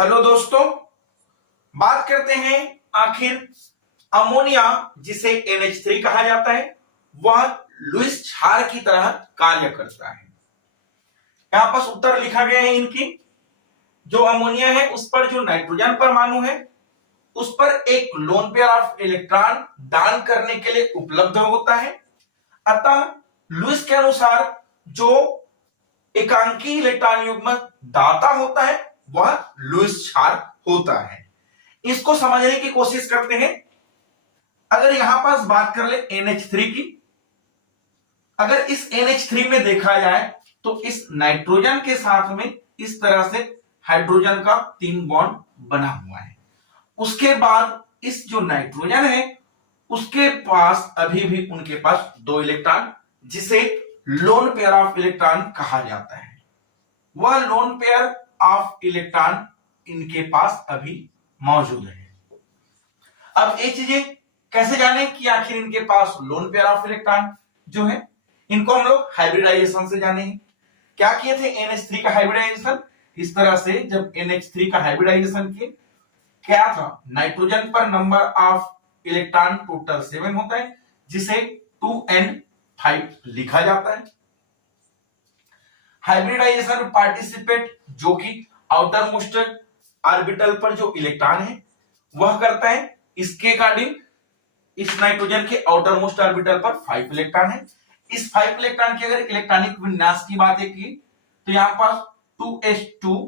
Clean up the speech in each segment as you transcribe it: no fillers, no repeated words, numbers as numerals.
Hello दोस्तों, बात करते हैं आखिर अमोनिया जिसे NH3 कहा जाता है वह लुईस क्षार की तरह कार्य करता है। यहां पर उत्तर लिखा गया है इनकी। जो अमोनिया है उस पर जो नाइट्रोजन परमाणु है उस पर एक लोन पेयर ऑफ इलेक्ट्रॉन दान करने के लिए उपलब्ध होता है। अतः लुईस के अनुसार जो एकांकी इलेक्ट्रॉन युग्म दाता होता है वह लुईस क्षार होता है। इसको समझने की कोशिश करते हैं। अगर यहां पास बात कर ले NH3 की, अगर इस NH3 में देखा जाए तो इस नाइट्रोजन के साथ में इस तरह से हाइड्रोजन का 3 बॉन्ड बना हुआ है। उसके बाद इस जो नाइट्रोजन है उसके पास अभी भी उनके पास 2 इलेक्ट्रॉन जिसे लोन पेयर ऑफ इलेक्ट्रॉन कहा जाता है। वह लोन पेयर ऑफ इलेक्ट्रॉन इनके पास अभी मौजूद है। अब ये चीजें कैसे जाने कि आखिर इनके पास लोन पेयर ऑफ इलेक्ट्रॉन जो है इनको हम लोग हाइब्रिडाइजेशन से जाने हैं। क्या किए थे NH3 का हाइब्रिडाइजेशन। इस तरह से जब NH3 का हाइब्रिडाइजेशन किए क्या था, नाइट्रोजन पर नंबर ऑफ इलेक्ट्रॉन टोटल 7 होता है जिसे 2n5 लिखा जाता है। हाइब्रिडाइजेशन पार्टिसिपेट जो कि आउटर मोस्ट ऑर्बिटल पर जो इलेक्ट्रॉन है वह करता है। इसके अकॉर्डिंग इस नाइट्रोजन के आउटर मोस्ट ऑर्बिटल पर 5 इलेक्ट्रॉन है। इस 5 इलेक्ट्रॉन की अगर इलेक्ट्रॉनिक विन्यास की बात की तो यहां पास 2s2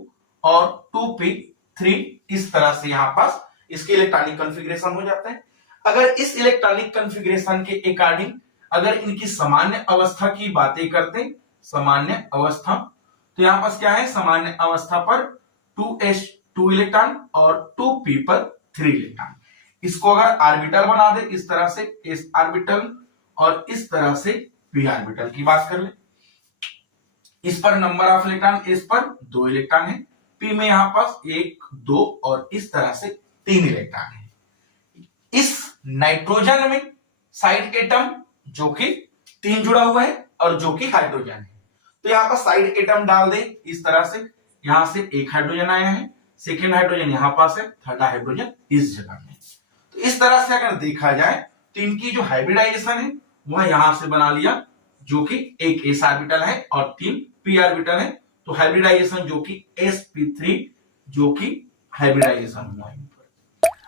और 2p3 इस तरह से यहां पास इसके इलेक्ट्रॉनिक कॉन्फ़िगरेशन हो जाता है। अगर इस इलेक्ट्रॉनिक कॉन्फ़िगरेशन के अकॉर्डिंग अगर इनकी सामान्य अवस्था की बातें करते, सामान्य अवस्था, तो यहां पास क्या है, सामान्य अवस्था पर 2s2 इलेक्ट्रॉन और 2p पर 3 इलेक्ट्रॉन। इसको अगर ऑर्बिटल बना दे इस तरह से s ऑर्बिटल और इस तरह से p ऑर्बिटल की बात कर ले। इस पर नंबर ऑफ इलेक्ट्रॉन s पर 2 इलेक्ट्रॉन है, p में यहां पास 1 2 और इस तरह से 3 इलेक्ट्रॉन है। इस नाइट्रोजन में साइड एटम जो कि 3 जुड़ा हुआ है और जो कि हाइड्रोजन है, तो यहां पर साइड एटम डाल दे इस तरह से। यहां से एक हाइड्रोजन आया है, सेकेंड हाइड्रोजन यहां पास है, थर्ड हाइड्रोजन इस जगह में। तो इस तरह से अगर देखा जाए तो इनकी जो हाइब्रिडाइजेशन है वह यहां से बना लिया जो कि एक s ऑर्बिटल है और 3 p ऑर्बिटल है। तो हाइब्रिडाइजेशन जो कि sp3 जो कि हाइब्रिडाइजेशन हुआ है।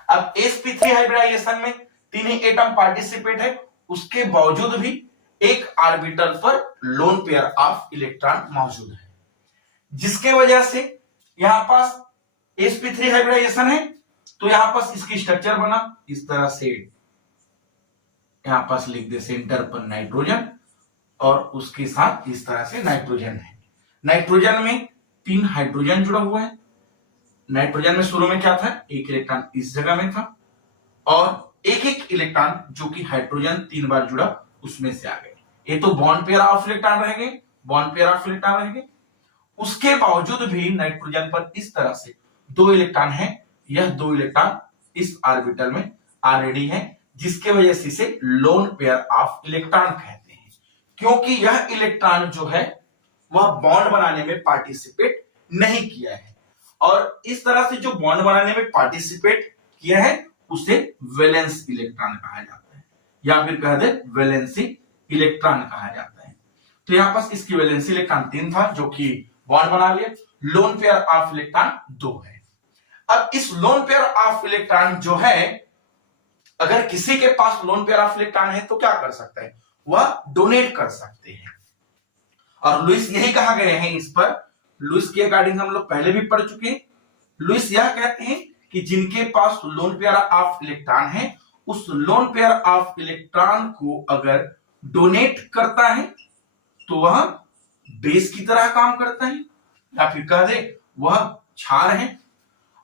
अब sp3 हाइब्रिडाइजेशन में 3 ही एटम पार्टिसिपेट है, उसके बावजूद भी एक ऑर्बिटल पर लोन पेयर ऑफ इलेक्ट्रॉन मौजूद है, जिसके वजह से यहां पास sp3 हाइब्रिडाइजेशन है। तो यहां पास इसकी स्ट्रक्चर बना इस तरह से, यहां पास लिख दे सेंटर पर नाइट्रोजन और उसके साथ इस तरह से नाइट्रोजन है। नाइट्रोजन में 3 हाइड्रोजन जुड़ा हुआ है। नाइट्रोजन में शुरू में क्या था, एक इलेक्ट्रॉन इस जगह में था और एक एक इलेक्ट्रॉन जो कि हाइड्रोजन 3 बार जुड़ा उसमें से आ गए। ये तो बॉन्ड पेयर ऑफ इलेक्ट्रॉन रह गए, बॉन्ड पेयर ऑफ इलेक्ट्रॉन रह गए। उसके बावजूद भी नाइट्रोजन पर इस तरह से 2 इलेक्ट्रॉन है। यह 2 इलेक्ट्रॉन इस ऑर्बिटल में ऑलरेडी है, जिसके वजह से इसे लोन पेयर ऑफ इलेक्ट्रॉन कहते हैं, क्योंकि यह इलेक्ट्रॉन जो है वह बॉन्ड बनाने में पार्टिसिपेट नहीं किया है। और इस तरह से जो बॉन्ड बनाने में पार्टिसिपेट किया है उसे वैलेंस इलेक्ट्रॉन कहा जाता है, या फिर कह दे वैलेंसी इलेक्ट्रॉन कहा जाता है। तो यहां पास इसकी वैलेंसी इलेक्ट्रॉन 3 था जो कि बॉन्ड बना लिया। लोन पेयर ऑफ इलेक्ट्रॉन 2 है। अब इस लोन पेयर ऑफ इलेक्ट्रॉन जो है, अगर किसी के पास लोन पेयर ऑफ इलेक्ट्रॉन है तो क्या कर सकता है, वह डोनेट कर सकते हैं। और लुईस यही कहा गया है इस पर। लुईस के अकॉर्डिंग हम लोग पहले भी पढ़ चुके हैं। लुईस यह कहते हैं कि जिनके पास लोन पेयर ऑफ इलेक्ट्रॉन है उस लोन पेयर ऑफ इलेक्ट्रॉन को अगर डोनेट करता है तो वह बेस की तरह काम करता है, या फिर कह दे वह क्षार है।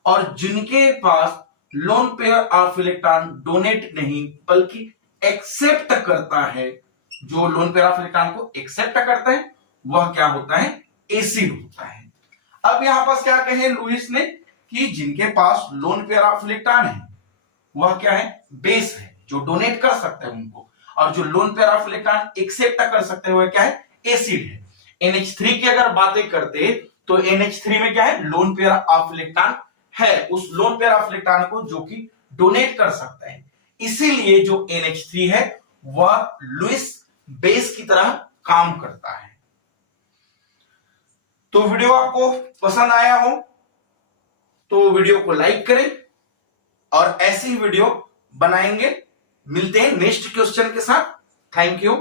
और जिनके पास lone pair of electron donate नहीं बल्कि एक्सेप्ट करता है, जो लोन पेयर ऑफ इलेक्ट्रॉन को एक्सेप्ट करता है वह क्या होता है, एसिड होता है। अब यहां पास क्या कहे लुईस ने कि जिनके पास लोन पेयर ऑफ इलेक्ट्रॉन है वह क्या है, बेस है, जो डोनेट कर सकते हैं उनको, और जो lone pair of electron accept कर सकते हैं वह क्या है, एसिड है। NH3 की अगर बातें करते तो NH3 में क्या है, लोन पेयर ऑफ इलेक्ट्रॉन है उस लोन पेयर ऑफ इलेक्ट्रॉन को जो कि डोनेट कर सकता है। इसीलिए जो NH3 है वह लुईस बेस की तरह काम करता है। तो वीडियो आपको पसंद आया हो तो वीडियो को लाइक करें और ऐसी वीडियो बनाएंगे। मिलते हैं नेक्स्ट क्वेश्चन के साथ। Thank you.